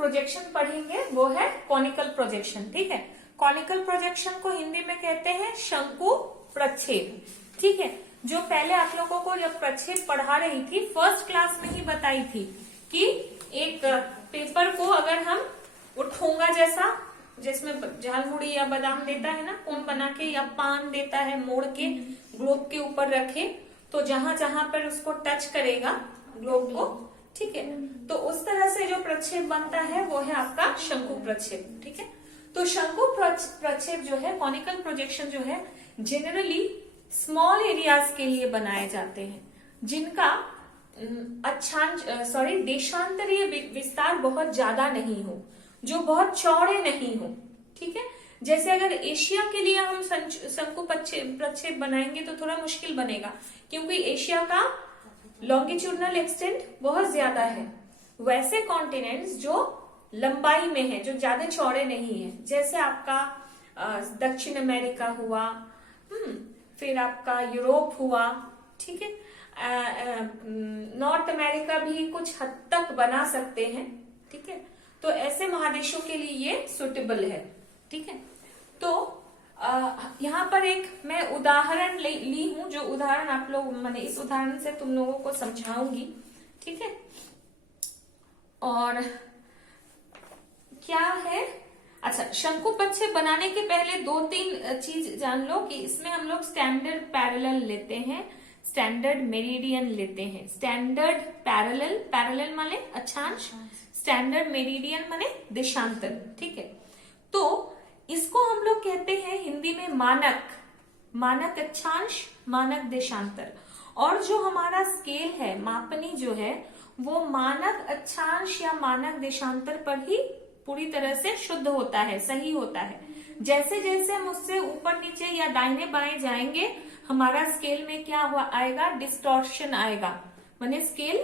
Projection पढ़ेंगे वो है कॉनिकल प्रोजेक्शन। ठीक है, कॉनिकल प्रोजेक्शन को हिंदी में कहते हैं शंकु प्रक्षेप। ठीक है, जो पहले आप लोगों को जब प्रक्षेप पढ़ा रही थी फर्स्ट क्लास में ही बताई थी कि एक पेपर को अगर हम वो ठोंगा जैसा, जिसमें झालमुड़ी या बादाम देता है ना कोन बना के, या पान देता है मोड़ के ग्लोब के ऊपर रखे, तो जहां जहां पर उसको टच करेगा ग्लोब को, ठीक है, तो उस तरह से जो प्रक्षेप बनता है वो है आपका शंकु प्रक्षेप। ठीक है, तो शंकु प्रक्षेप जो है, कॉनिकल प्रोजेक्शन जो है, जनरली स्मॉल एरियाज के लिए बनाए जाते हैं जिनका देशांतरीय विस्तार बहुत ज्यादा नहीं हो, जो बहुत चौड़े नहीं हो। ठीक है, जैसे अगर एशिया के लिए हम शंकु प्रक्षेप बनाएंगे तो थोड़ा मुश्किल बनेगा, क्योंकि एशिया का लॉन्गिट्यूडनल एक्सटेंट बहुत ज्यादा है। वैसे कॉन्टिनेंट्स जो लंबाई में है, जो ज्यादा चौड़े नहीं है, जैसे आपका दक्षिण अमेरिका हुआ, फिर आपका यूरोप हुआ, ठीक है, नॉर्थ अमेरिका भी कुछ हद तक बना सकते हैं। ठीक है, तो ऐसे महादेशों के लिए ये सुटेबल है। ठीक है, तो यहाँ पर एक मैं उदाहरण ली हूं, जो उदाहरण आप लोग, मैंने इस उदाहरण से तुम लोगों को समझाऊंगी। ठीक है, और क्या है, अच्छा, शंकु प्रक्षेप बनाने के पहले 2-3 चीज जान लो कि इसमें हम लोग स्टैंडर्ड पैरेलल लेते हैं, स्टैंडर्ड मेरिडियन लेते हैं। स्टैंडर्ड पैरेलल, पैरेलल माने अक्षांश, स्टैंडर्ड मेरिडियन माने देशांतर। ठीक है, तो इसको हम लोग कहते हैं हिंदी में मानक, मानक अक्षांश, मानक देशांतर। और जो हमारा स्केल है, मापनी जो है, वो मानक अक्षांश या मानक देशांतर पर ही पूरी तरह से शुद्ध होता है, सही होता है। जैसे जैसे हम उससे ऊपर नीचे या दाहिने बाएं जाएंगे, हमारा स्केल में क्या हुआ आएगा, डिस्टॉर्शन आएगा, माने स्केल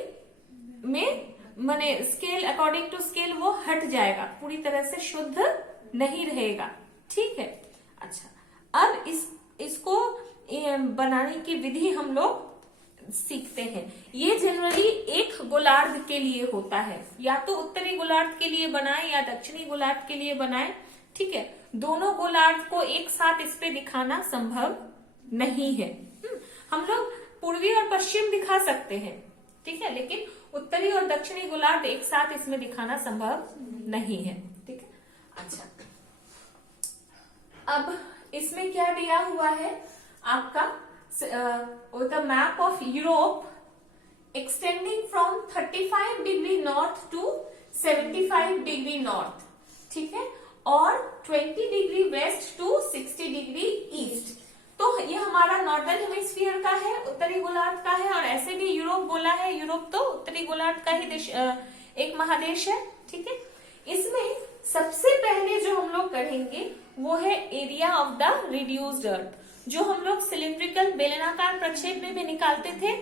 में, माने स्केल अकॉर्डिंग टू स्केल वो हट जाएगा, पूरी तरह से शुद्ध नहीं रहेगा। ठीक है, अच्छा, अब इसको बनाने की विधि हम लोग सीखते हैं। ये जनरली एक गोलार्ध के लिए होता है, या तो उत्तरी गोलार्ध के लिए बनाए या दक्षिणी गोलार्ध के लिए बनाए। ठीक है, दोनों गोलार्ध को एक साथ इस पे दिखाना संभव नहीं है। हम लोग पूर्वी और पश्चिम दिखा सकते हैं, ठीक है, लेकिन उत्तरी और दक्षिणी गोलार्ध एक साथ इसमें दिखाना संभव नहीं है। ठीक है, अच्छा, अब इसमें क्या दिया हुआ है आपका, the map of Europe extending from 35 degree north to 75 degree north, ठीक है, और 20 degree west to 60 degree east. तो ये हमारा नॉर्दर्न हेमिस्फीयर का है, उत्तरी गोलार्ध का है, और ऐसे भी यूरोप बोला है, यूरोप तो उत्तरी गोलार्ध का ही देश, एक महादेश है। ठीक है, इसमें सबसे पहले जो हम लोग करेंगे वो है एरिया ऑफ द रिड्यूस्ड अर्थ, जो हम लोग सिलिंड्रिकल बेलनाकार प्रक्षेप में भी निकालते थे,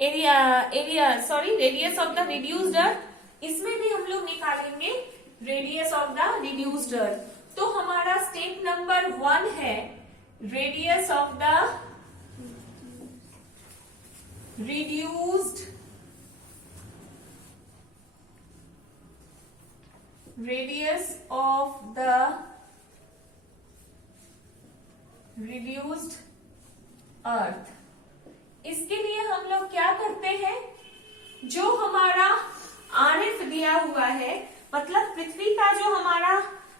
रेडियस ऑफ द रिड्यूस्ड अर्थ, इसमें भी हम लोग निकालेंगे रेडियस ऑफ द रिड्यूस्ड अर्थ। तो हमारा स्टेप नंबर 1 है रेडियस ऑफ द रिड्यूस्ड अर्थ। इसके लिए हम लोग क्या करते हैं, जो हमारा आरएफ दिया हुआ है, मतलब पृथ्वी का जो हमारा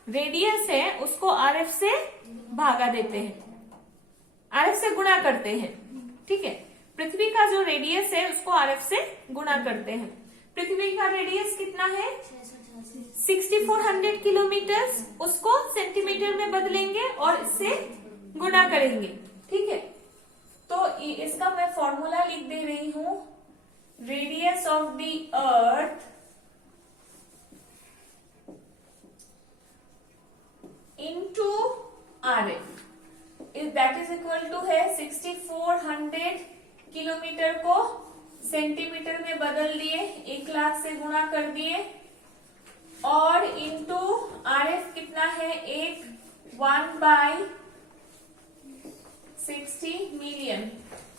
रेडियस है उसको आरएफ से भागा देते हैं, आरएफ से गुणा करते हैं। ठीक है, पृथ्वी का जो रेडियस है उसको आरएफ से गुणा करते हैं। पृथ्वी का रेडियस कितना है, 6400 किलोमीटर, उसको सेंटीमीटर में बदलेंगे और इससे गुणा करेंगे। ठीक है, तो इसका मैं फॉर्मूला लिख दे रही हूं, radius of the earth into RF, that is equal to है 6400 किलोमीटर को सेंटीमीटर में बदल दिए, 1 लाख से गुणा कर दिए, और इनटू आरएफ कितना है, 1/60 मिलियन।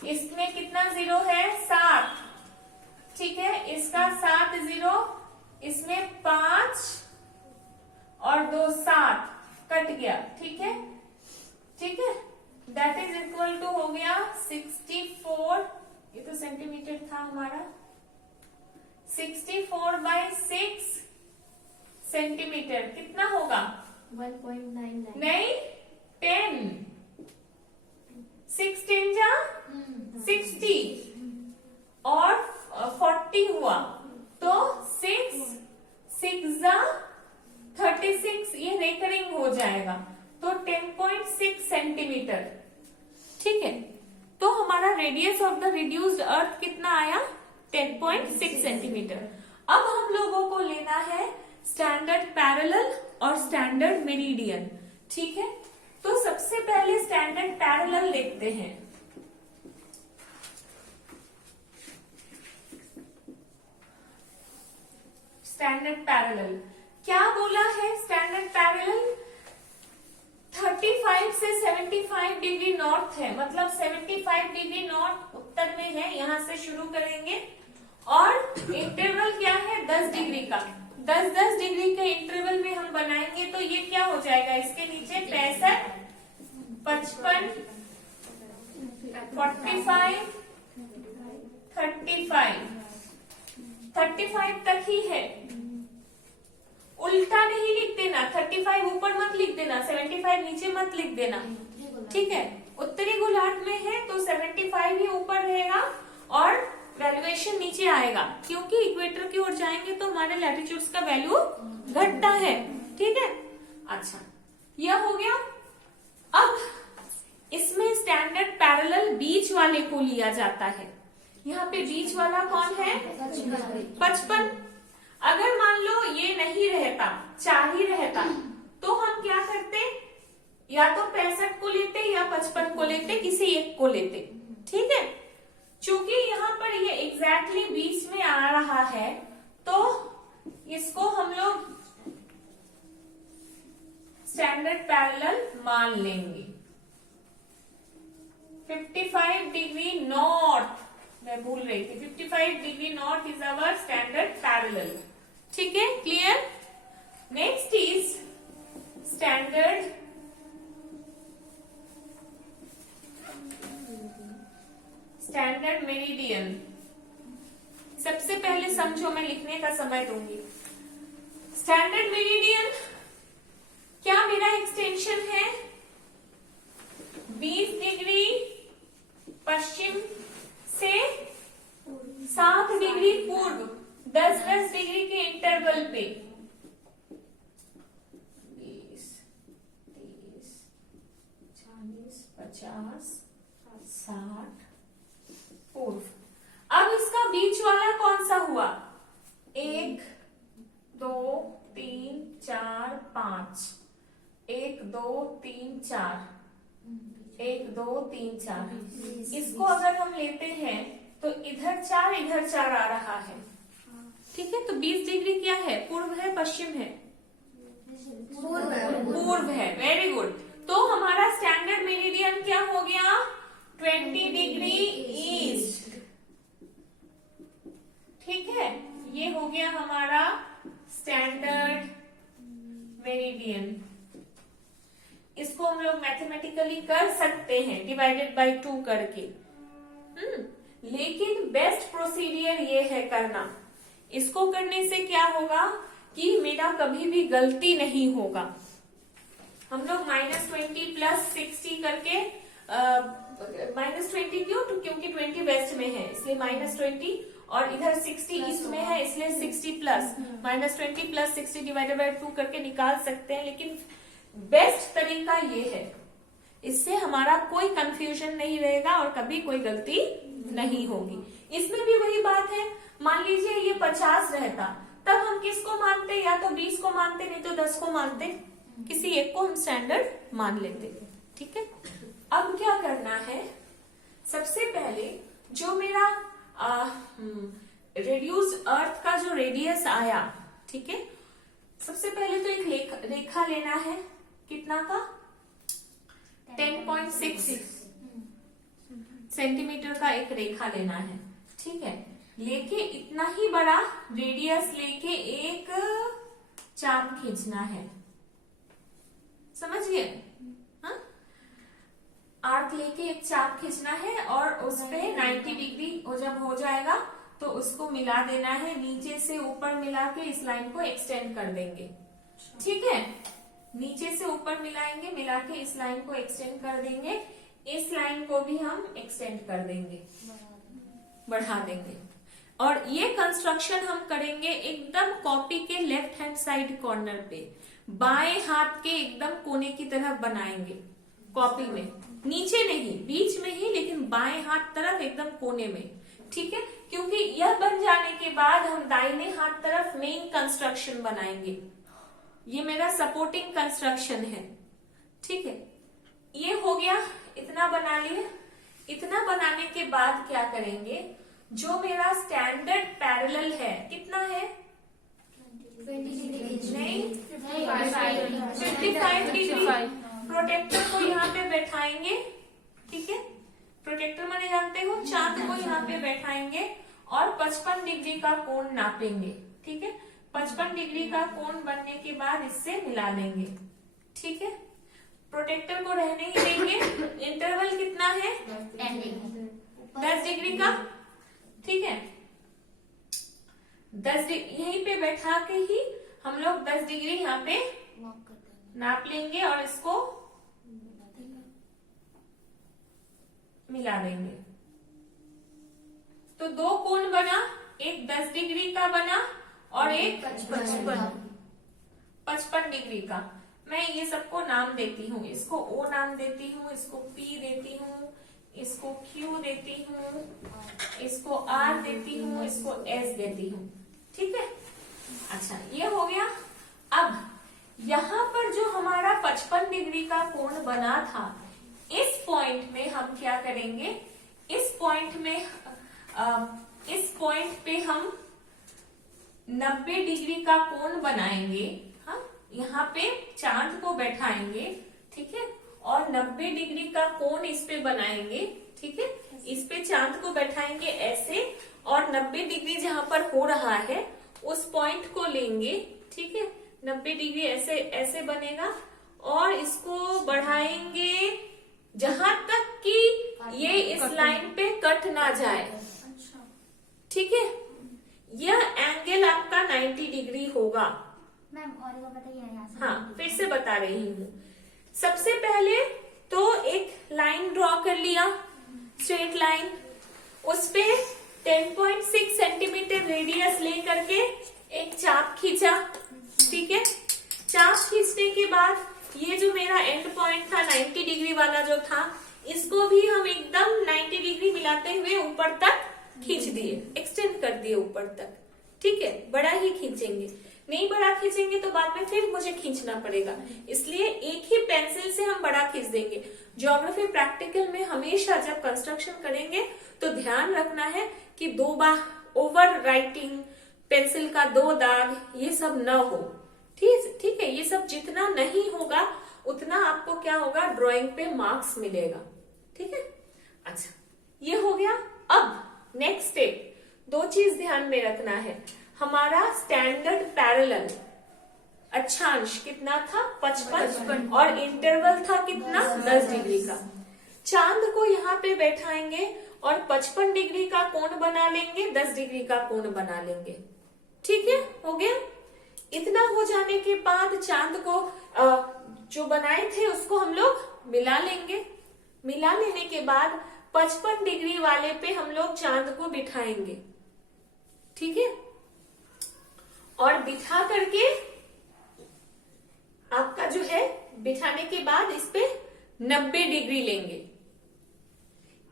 इसमें कितना जीरो है, 7। ठीक है, इसका 7 जीरो, इसमें 5 64/6 सेंटीमीटर कितना होगा? 1.99 नहीं, 10। 6 10 जा 60 और 40 हुआ तो 6 6 जा 36, ये रेकरिंग हो जाएगा तो 10.6 सेंटीमीटर। ठीक है, तो हमारा रेडियस ऑफ द रिड्यूस्ड अर्थ कितना आया? 10.6 सेंटीमीटर। अब हम लोगों को लेना है स्टैंडर्ड पैरेलल और स्टैंडर्ड मेरिडियन। ठीक है, तो सबसे पहले स्टैंडर्ड पैरेलल देखते हैं। स्टैंडर्ड पैरेलल क्या बोला है? स्टैंडर्ड पैरेलल 35 से 75 डिग्री नॉर्थ है, मतलब 75 डिग्री नॉर्थ उत्तर में है, यहां से शुरू करेंगे। और इंटरवल क्या है? 10 डिग्री का। 10-10 डिग्री के इंटरवल में हम बनाएंगे तो ये क्या हो जाएगा? इसके नीचे 65, 55, 45, 35, 35 तक ही है। उल्टा नहीं लिख देना, 35 ऊपर मत लिख देना, 75 नीचे मत लिख देना। ठीक है, उत्तरी गोलार्ध में है तो 75 ही ऊपर रहेगा और वैल्यूएशन नीचे आएगा, क्योंकि इक्वेटर की ओर जाएंगे तो हमारे लैटिट्यूड्स का वैल्यू घटता है। ठीक है, अच्छा यह हो गया। अब इसमें स्टैंडर्ड पैरेलल बीच वाले को लिया जाता है। यहाँ पे बीच वाला कौन है? 55। अगर मान लो ये नहीं रहता, 4 ही रहता, तो हम क्या करते? या तो 65 को लेते या 55 को लेते, किसी एक को लेते। ठीक है, चूंकि यहाँ पर ये एग्जैक्टली बीच में आ रहा है तो इसको हम लोग स्टैंडर्ड पैरेलल मान लेंगे। 55 डिग्री नॉर्थ, मैं भूल रही थी, 55 degree north is our standard parallel. ठीक है, clear? Next is standard meridian. सबसे पहले समझो, मैं लिखने का समय दूंगी। स्टैंडर्ड मेरिडियन क्या मेरा एक्सटेंशन है? 20 डिग्री पश्चिम से 7 डिग्री पूर्व, 10-10 डिग्री के इंटरवल पे 20, 30, 40, 50, 60 पूर्व। अब इसका बीच वाला कौन सा हुआ? 1 2 3 4 5, 1 2 3 4, 1 2 3 4। इसको अगर हम लेते हैं तो इधर 4 इधर 4 आ रहा है। ठीक है, तो 20 डिग्री क्या है? पूर्व है पश्चिम है? पूर्व है। Very good. तो हमारा स्टैंडर्ड मेरिडियन क्या हो गया? 20 डिग्री ईस्ट। ठीक है, ये हो गया हमारा स्टैंडर्ड मेरिडियन। इसको हम लोग मैथमेटिकली कर सकते हैं डिवाइडेड बाय 2 करके। लेकिन बेस्ट प्रोसीडियर ये है करना। इसको करने से क्या होगा कि मेरा कभी भी गलती नहीं होगा। हम लोग -20 + 60 करके -20 क्यों? तो क्योंकि 20 वेस्ट में है इसलिए -20, और इधर 60 ईस्ट में है इसलिए 60 प्लस -20 + 60 डिवाइडेड बाय 2 करके निकाल सकते हैं। लेकिन बेस्ट तरीका ये है, इससे हमारा कोई कंफ्यूजन नहीं रहेगा और कभी कोई गलती नहीं होगी। इसमें भी वही बात है, मान लीजिए ये 50 रहता, तब हम किसको मानते? या तो 20 को मानते, नहीं तो 10 को मानते, किसी एक को हम स्टैंडर्ड मान लेते। ठीक है, अब क्या करना है? सबसे पहले जो मेरा रेड्यूस्ड अर्थ का जो रेडियस आया, ठीक है, सबसे पहले तो एक रेखा लेना है। कितना का? 10.6 सेंटीमीटर का एक रेखा लेना है। ठीक है, लेके इतना ही बड़ा रेडियस लेके एक चाप खींचना है। समझ गए? हाँ, आर्क लेके एक चाप खींचना है और उस पे 90 डिग्री जब हो जाएगा तो उसको मिला देना है, नीचे से ऊपर मिला के इस लाइन को एक्सटेंड कर देंगे। ठीक है, नीचे से ऊपर मिलाएंगे, मिला के इस लाइन को एक्सटेंड कर देंगे, इस लाइन को भी हम एक्सटेंड कर देंगे, बढ़ा देंगे। और ये कंस्ट्रक्शन हम करेंगे एकदम कॉपी के लेफ्ट हैंड साइड कॉर्नर पे, बाएं हाथ के एकदम कोने की तरफ बनाएंगे कॉपी में, नीचे नहीं, बीच में ही, लेकिन बाएं हाथ तरफ एकदम कोने में। ठीक है, क्योंकि यह बन जाने के बाद हम दाहिने हाथ तरफ मेन कंस्ट्रक्शन बनाएंगे। ये मेरा सपोर्टिंग कंस्ट्रक्शन है। ठीक है, ये हो गया, इतना बना लिए। इतना बनाने के बाद क्या करेंगे, जो मेरा स्टैंडर्ड पैरेलल है, कितना है, नहीं 55 डिग्री, प्रोटेक्टर को यहाँ पे बैठाएंगे। ठीक है, प्रोटेक्टर माने जानते हो, चांद को यहाँ पे बैठाएंगे और 55 डिग्री का कोण नापेंगे। ठीक है, 55 डिग्री का कोण बनने के बाद इससे मिला लेंगे। ठीक है, प्रोटेक्टर को रहने ही देंगे। इंटरवल कितना है, 10 डिग्री का। ठीक है, 10 डिग्री यहीं पे बैठा के ही हम लोग 10 डिग्री यहाँ पे नाप लेंगे और इसको मिला देंगे। तो दो कोण बना, एक 10 डिग्री का बना और एक 55 डिग्री का। मैं ये सबको नाम देती हूँ, इसको O नाम देती हूँ, इसको P देती हूँ, इसको Q देती हूँ, इसको R देती हूँ, इसको S देती हूँ। ठीक है, अच्छा ये हो गया। अब यहाँ पर जो हमारा 55 डिग्री का कोण बना था, इस पॉइंट में हम क्या करेंगे, इस पॉइंट पे हम 90 डिग्री का कोण बनाएंगे। हाँ, यहाँ पे चांद को बैठाएंगे। ठीक है, और 90 डिग्री का कोण इस पे बनाएंगे। ठीक है, इस पे चांद को बैठाएंगे ऐसे, और 90 डिग्री जहां पर हो रहा है उस पॉइंट को लेंगे। ठीक है, 90 डिग्री ऐसे ऐसे बनेगा और इसको बढ़ाएंगे जहां तक कि ये इस लाइन पे कट ना जाए। ठीक है, यह एंगल आपका 90 डिग्री होगा। मैम और बताइए यहाँ से। हाँ, फिर से बता रही हूँ। सबसे पहले तो एक लाइन ड्रॉ कर लिया, स्ट्रेट लाइन, उस पे 10.6 सेंटीमीटर रेडियस लेकर के एक चाप खींचा। ठीक है, चाप खींचने के बाद ये जो मेरा एंड पॉइंट था 90 डिग्री वाला जो था, इसको भी हम एकदम 90 डिग्री मिलाते हुए ऊपर तक खींच दिए, एक्सटेंड कर दिए ऊपर तक। ठीक है, बड़ा ही खींचेंगे, नहीं बड़ा खींचेंगे तो बाद में फिर मुझे खींचना पड़ेगा, इसलिए एक ही पेंसिल से हम बड़ा खींच देंगे। ज्योग्राफी प्रैक्टिकल में हमेशा जब कंस्ट्रक्शन करेंगे तो ध्यान रखना है कि दो बार ओवर राइटिंग, पेंसिल का दो दाग, ये सब न हो। ठीक है, ये सब जितना नहीं होगा उतना आपको क्या होगा, ड्राइंग पे मार्क्स मिलेगा। ठीक है, अच्छा ये हो गया। अब नेक्स्ट स्टेप, दो चीज ध्यान में रखना है। हमारा स्टैंडर्ड पैरेलल अक्षांश कितना था, 55, और इंटरवल था कितना, 10 डिग्री का। चांद को यहाँ पे बैठाएंगे और 55 डिग्री का कोण बना लेंगे, 10 डिग्री का कोण बना लेंगे। ठीक है, हो गया। इतना हो जाने के बाद चांद को जो बनाए थे उसको हम लोग मिला लेंगे। मिला लेने के बाद 55 डिग्री वाले पे हम लोग चांद को बिठाएंगे। ठीक है, और बिठा करके आपका जो है, बिठाने के बाद इस पे 90 डिग्री लेंगे।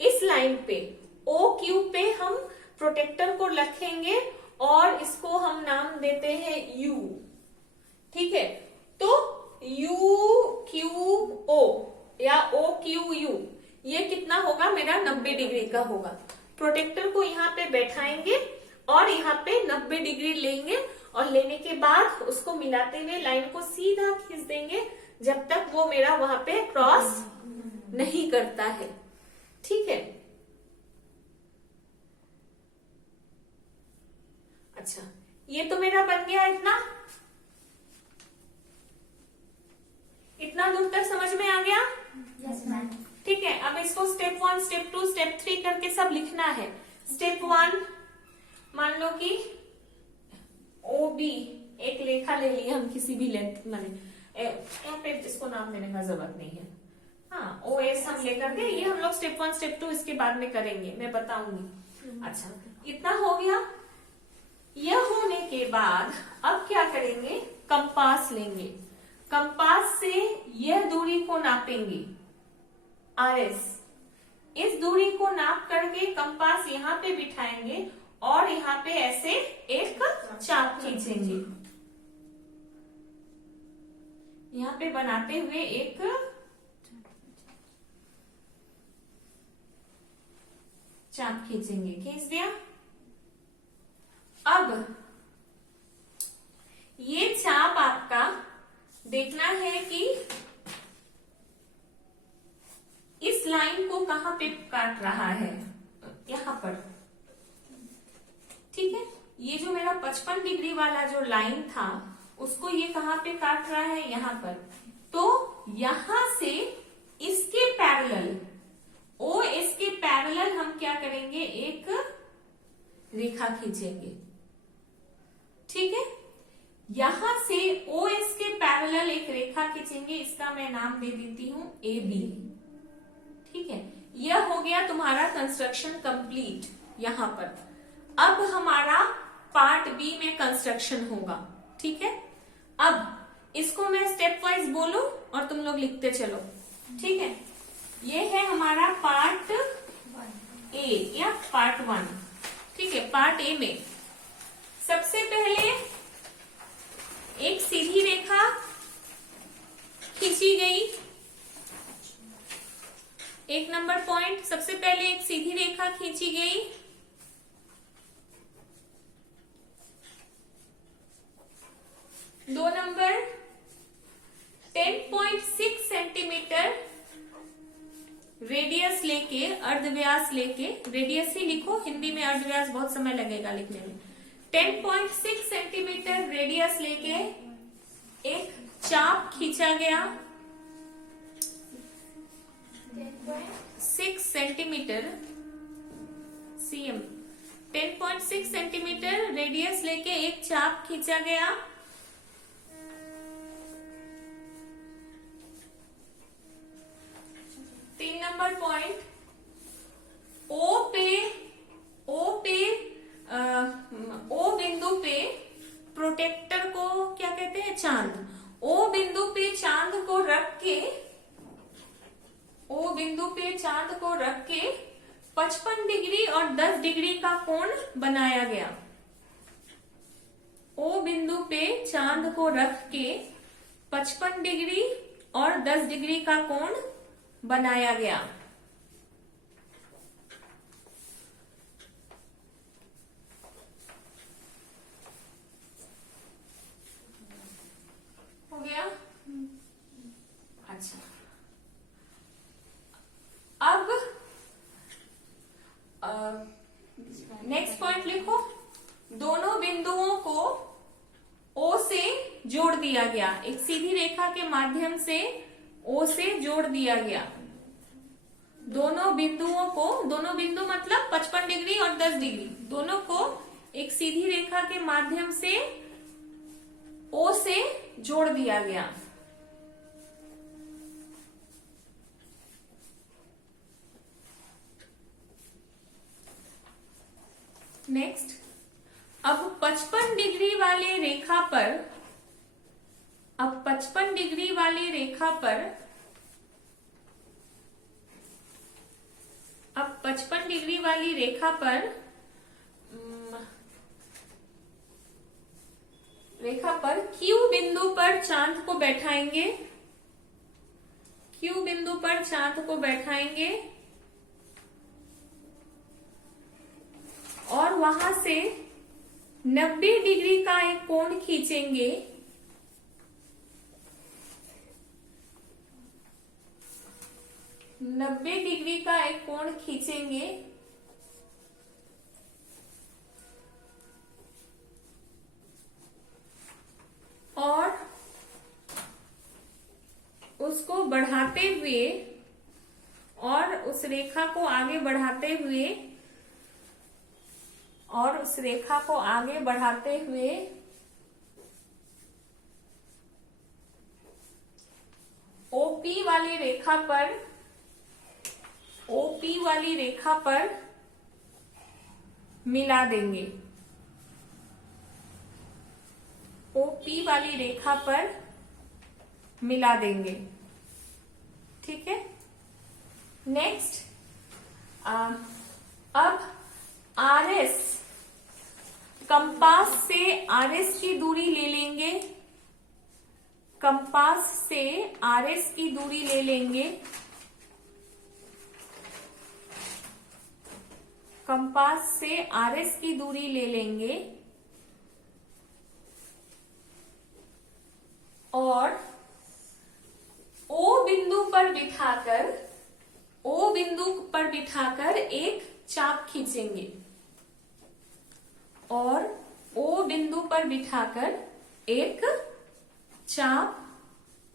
इस लाइन पे OQ पे हम प्रोटेक्टर को रखेंगे और इसको हम नाम देते हैं U। ठीक है, तो UQO या OQU, ये कितना होगा, मेरा 90 डिग्री का होगा। प्रोटेक्टर को यहाँ पे बैठाएंगे और यहाँ पे 90 डिग्री लेंगे, और लेने के बाद उसको मिलाते हुए लाइन को सीधा खींच देंगे जब तक वो मेरा वहां पे क्रॉस नहीं करता है। ठीक है, अच्छा ये तो मेरा बन गया। इतना दूर तक समझ में आ गया? Yes ma'am. ठीक है, अब इसको स्टेप 1, स्टेप 2, स्टेप 3 करके सब लिखना है। स्टेप 1, मान लो कि ओ बी एक रेखा ले ली हम किसी भी लेंथ माने यहाँ पे इसको नाम देने का जरूरत नहीं है। हाँ ओ एस हम लेकर के ये हम लोग स्टेप 1 स्टेप 2 इसके बाद में करेंगे, मैं बताऊंगी। अच्छा इतना हो गया। यह होने के बाद अब क्या करेंगे, कंपास लेंगे। कंपास से यह दूरी को नापेंगे आर एस। इस दूरी को नाप करके कंपास यहाँ पे बिठाएंगे और यहाँ पे ऐसे एक चाप खींचेंगे। यहाँ पे बनाते हुए एक चाप खींचेंगे, खींच दिया। अब ये चाप आपका देखना है कि इस लाइन को कहां पे काट रहा है, यहां पर। ठीक है, ये जो मेरा 55 डिग्री वाला जो लाइन था उसको ये कहां पे काट रहा है, यहां पर। तो यहां से इसके पैरेलल ओ इसके पैरेलल हम क्या करेंगे, एक रेखा खींचेंगे। ठीक है, यहां से ओ एस के पैरेलल एक रेखा खींचेंगे, इसका मैं नाम दे देती हूं ए बी। ठीक है, यह हो गया तुम्हारा कंस्ट्रक्शन कंप्लीट यहां पर। अब हमारा पार्ट बी में कंस्ट्रक्शन होगा। ठीक है, अब इसको मैं स्टेप वाइज बोलूं और तुम लोग लिखते चलो। ठीक है, ये है हमारा पार्ट ए या पार्ट 1। ठीक है, पार्ट ए में सबसे पहले एक सीधी रेखा खींची गई। एक नंबर पॉइंट, सबसे पहले एक सीधी रेखा खींची गई। दो नंबर 10.6 सेंटीमीटर रेडियस लेके, अर्धव्यास लेके, रेडियस ही लिखो, हिंदी में अर्धव्यास बहुत समय लगेगा लिखने में। 10.6 सेंटीमीटर रेडियस लेके एक चाप खींचा गया। 6 सेंटीमीटर सीएम, 10.6 सेंटीमीटर रेडियस लेके एक चाप खींचा गया। तीन नंबर पॉइंट, ओ बिंदु पे प्रोटेक्टर को क्या कहते हैं, चांद। ओ बिंदु पे चांद को रख के, ओ बिंदु पे चांद को रख के 55 डिग्री और 10 डिग्री का कोण बनाया गया। ओ बिंदु पे चांद को रख के 55 डिग्री और 10 डिग्री का कोण बनाया गया। हो गया। अच्छा, अब नेक्स्ट पॉइंट लिखो। दोनों बिंदुओं को ओ से जोड़ दिया गया, एक सीधी रेखा के माध्यम से ओ से जोड़ दिया गया। दोनों बिंदुओं को, दोनों बिंदु मतलब 55 डिग्री और 10 डिग्री, दोनों को एक सीधी रेखा के माध्यम से ओ से जोड़ दिया गया। नेक्स्ट, अब 55 डिग्री वाले रेखा पर, अब 55 डिग्री वाली रेखा पर, अब 55 डिग्री वाली रेखा पर, Q बिंदु पर चांद को बैठाएंगे। Q बिंदु पर चांद को बैठाएंगे और वहां से 90 डिग्री का एक कोण खींचेंगे। नब्बे डिग्री का एक कोण खींचेंगे और उसको बढ़ाते हुए और उस रेखा को आगे बढ़ाते हुए और उस रेखा को आगे बढ़ाते हुए ओपी वाली रेखा पर मिला देंगे। ओपी वाली रेखा पर मिला देंगे। ठीक है, नेक्स्ट अब आरएस, कंपास से आरएस की दूरी ले लेंगे। कंपास से आरएस की दूरी ले लेंगे। कंपास से आरएस की दूरी ले लेंगे और ओ बिंदु पर बिठाकर एक चाप खींचेंगे। और ओ बिंदु पर बिठाकर एक चाप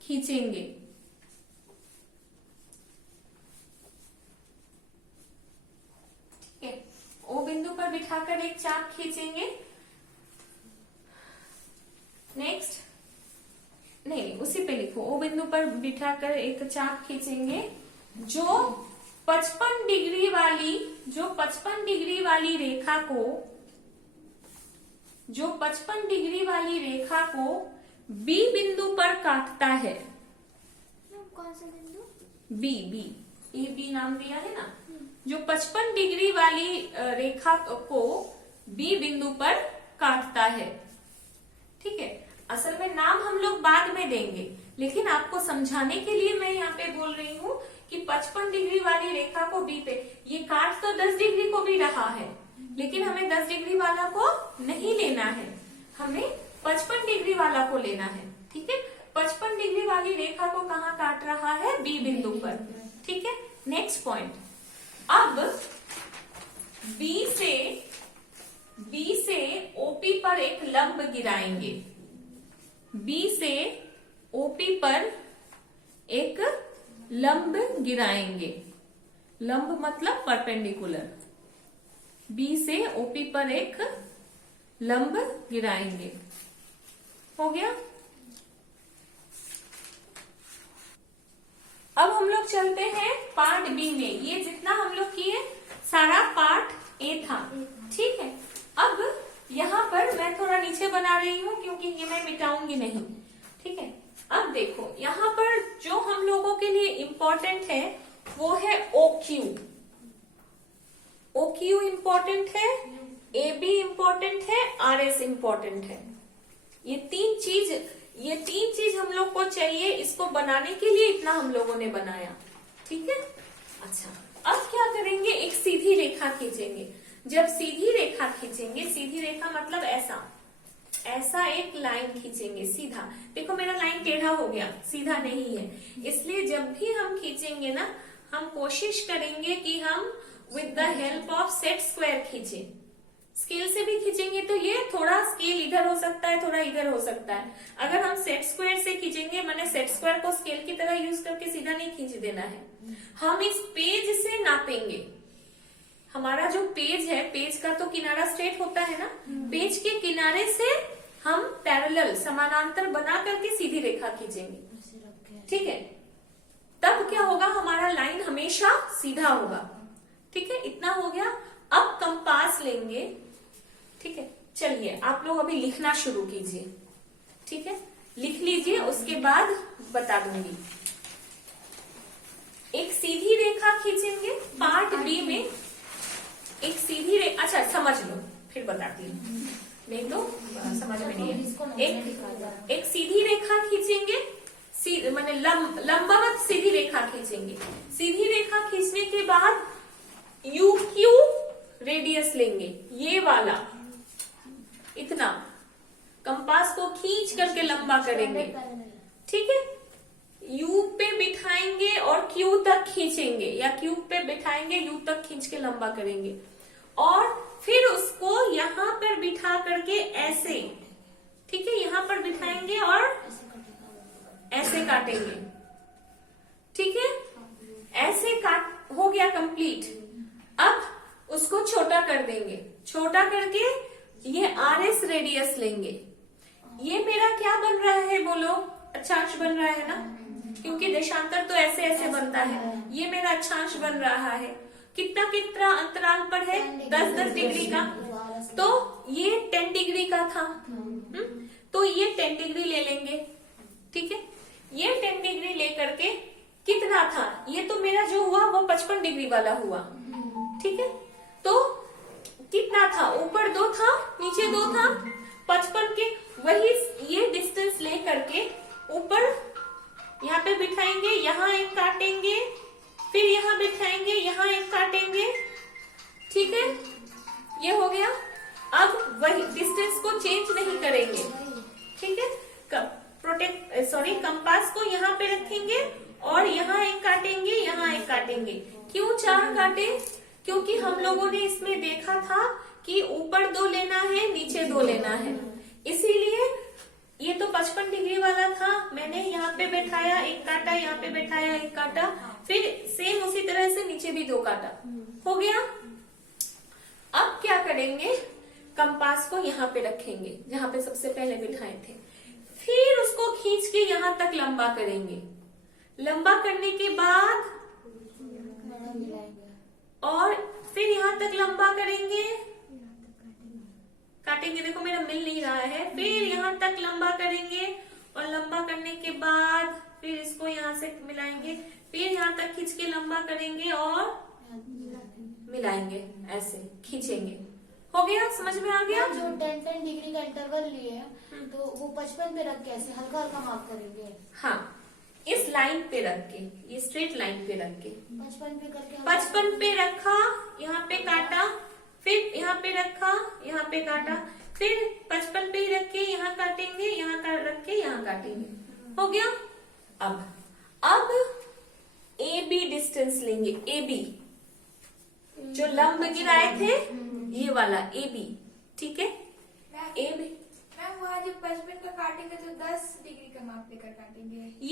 खींचेंगे। ठीक है, ओ बिंदु पर बिठाकर एक चाप खींचेंगे। नेक्स्ट, नहीं उसी पे लिखो, ओ बिंदु पर बिठाकर एक चाप खींचेंगे जो 55 डिग्री वाली रेखा को बी बिंदु पर काटता है। कौन सा बिंदु? बी, ये बी नाम दिया है ना, जो 55 डिग्री वाली रेखा को बी बिंदु पर काटता है। ठीक है, असल में नाम हम लोग बाद में देंगे, लेकिन आपको समझाने के लिए मैं यहाँ पे बोल रही हूँ कि 55 डिग्री वाली रेखा को बी पे, ये काट तो 10 डिग्री को भी रहा है, लेकिन हमें 10 डिग्री वाला को नहीं लेना है, हमें 55 डिग्री वाला को लेना है। ठीक है, 55 डिग्री वाली रेखा को कहाँ काट रहा है? बी बिंदु पर। ठीक है, नेक्स्ट पॉइंट, अब बी से ओपी पर एक लंब गिराएंगे। बी से ओपी पर एक लंब गिराएंगे। लंब मतलब परपेंडिकुलर। बी से ओपी पर एक लंब गिराएंगे। हो गया। अब हम लोग चलते हैं पार्ट बी में। ये जितना हम लोग किए सारा पार्ट ए था। ठीक है, अब यहाँ पर मैं थोड़ा नीचे बना रही हूँ क्योंकि ये मैं मिटाऊंगी नहीं। ठीक है, अब देखो यहाँ पर जो हम लोगों के लिए इम्पोर्टेंट है वो है OQ। OQ इम्पोर्टेंट है, AB इम्पोर्टेंट है, RS इम्पोर्टेंट है। ये तीन चीज हम लोग को चाहिए। इसको बनाने के लिए इतना हम लोगों ने बनाया। ठीक है, अच्छा अब क्या करेंगे? एक सीधी रेखा खींचेंगे। जब सीधी रेखा खींचेंगे, सीधी रेखा मतलब ऐसा एक लाइन खींचेंगे सीधा। देखो मेरा लाइन टेढ़ा हो गया, सीधा नहीं है, इसलिए जब भी हम खींचेंगे ना, हम कोशिश करेंगे कि हम with the help of set square खींचे। स्केल से भी खींचेंगे तो ये थोड़ा स्केल इधर हो सकता है, थोड़ा इधर हो सकता है। अगर हम सेट स्क्वायर से खींचेंगे, मैंने सेट स्क्वायर को स्केल की तरह यूज करके सीधा नहीं खींच देना है। हम इस पेज से नापेंगे। हमारा जो पेज है, पेज का तो किनारा स्ट्रेट होता है ना, पेज के किनारे से हम पैरेलल समानांतर बना करके सीधी रेखा खींचेंगे। ठीक है, तब क्या होगा? हमारा लाइन हमेशा सीधा होगा। ठीक है, इतना हो गया। अब कंपास लेंगे। ठीक है, चलिए आप लोग अभी लिखना शुरू कीजिए। ठीक है, लिख लीजिए, उसके बाद बता दूंगी। एक सीधी रेखा खींचेंगे पार्ट बी में। एक सीधी रेखा, अच्छा समझ लो फिर बताती हूँ, नहीं तो समझ में नहीं है। एक सीधी रेखा खींचेंगे, माने लंबवत सीधी रेखा खींचेंगे। सीधी रेखा खींचने के बाद UQ रेडियस लेंगे, ये वाला, इतना कंपास को खींच करके लंबा करेंगे। ठीक है, U पे बिठाएंगे और Q तक खींचेंगे, या Q पे बिठाएंगे, U तक खींच के लंबा करेंगे, और फिर उसको यहाँ पर बिठा करके ऐसे, ठीक है, यहाँ पर बिठाएंगे और ऐसे काटेंगे। ठीक है, ऐसे काट हो गया कंप्लीट। अब उसको छोटा कर देंगे। छोटा करके ये RS रेडियस लेंगे। ये मेरा क्या बन रहा है बोलो? अक्षांश बन रहा है ना, क्योंकि देशांतर तो ऐसे ऐसे बनता है। ये मेरा अक्षांश बन रहा है। कितना कितना अंतराल पर है? 10-10 डिग्री का। तो ये 10 डिग्री का था। तो ये 10 डिग्री ले लेंगे। ठीक है, ये 10 डिग्री लेकर के कितना था? ये तो मेरा जो हुआ वो 55 डिग्री वाला हुआ। ठीक है, तो कितना था? ऊपर 2 था, नीचे 2 था। 55 के वही ये डिस्टेंस ले करके ऊपर यहाँ पे बिठाएंगे, यहाँ एक काटेंगे, फिर यहाँ बिठाएंगे, यहाँ एक काटेंगे। ठीक है, ये हो गया। अब वही डिस्टेंस को चेंज नहीं करेंगे। ठीक है, कंपास को यहाँ पे रखेंगे और यहाँ एक काटेंगे, यहाँ एक काटेंगे। क्यों 4 काटे? क्योंकि हम लोगों ने इसमें देखा था कि ऊपर 2 लेना है, नीचे 2 लेना है। इसीलिए ये तो 55 डिग्री वाला था, मैंने यहाँ पे बैठाया, एक काटा, यहाँ पे बैठाया, एक काटा, फिर सेम उसी तरह से नीचे भी 2 काटा। हो गया। अब क्या करेंगे? कंपास को यहाँ पे रखेंगे, जहाँ पे सबसे पहले बिठाए थे। फिर उसको खींच के यहाँ तक लंबा करेंगे। लंबा करने के बाद और फिर यहाँ तक लंबा करेंगे, काटेंगे। देखो मेरा मिल नहीं रहा है। फिर यहाँ तक लंबा करेंगे और लंबा करने के बाद फिर इसको यहाँ से मिलाएंगे, फिर यहाँ तक खींच के लंबा करेंगे और मिलाएंगे, ऐसे खींचेंगे। हो गया? समझ में आ गया? जो 10-10 डिग्री का इंटरवल लिए है तो वो 55 पे रख के ऐसे हल्का हल्का मार्क करेंगे। हाँ, इस लाइन पे रख के, ये स्ट्रेट लाइन पे रख के 55 पे करके 55 पे रखा, यहाँ पे काटा, फिर यहाँ पे रखा, यहाँ पे काटा, फिर 55 पे ही रख के यहाँ काटेंगे, यहाँ रख के यहाँ काटेंगे। हो गया। अब AB डिस्टेंस लेंगे। AB जो लंब गिराए थे, ये वाला AB। ठीक है, AB मैम वहाँ जब 55 का काटेंगे तो 10 डिग्री का माप लेकर काटेंगे।